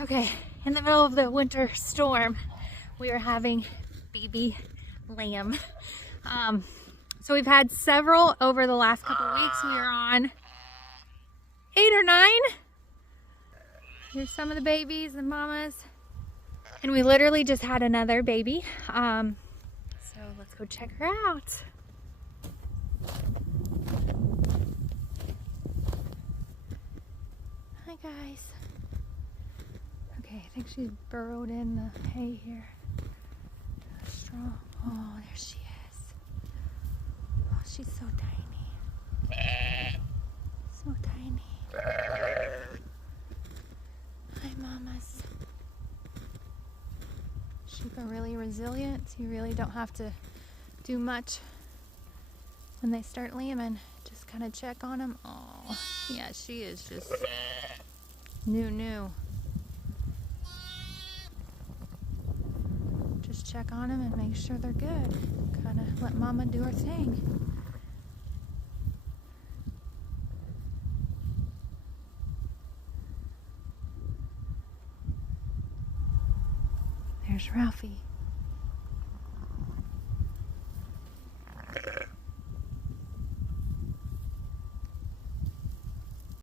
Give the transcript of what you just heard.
Okay, in the middle of the winter storm, we are having baby lamb. So we've had several over the last couple of weeks. We are on 8 or 9. Here's some of the babies and mamas. And we literally just had another baby. So let's go check her out. Hi guys. Okay, I think she's burrowed in the hay here. Strong. Oh, there she is. Oh, she's so tiny. So tiny. Hi, mamas. Sheep are really resilient. You really don't have to do much when they start lambing. Just kind of check on them. Oh, yeah, she is just new. Just check on them and make sure they're good. Kind of let mama do her thing. There's Ralphie.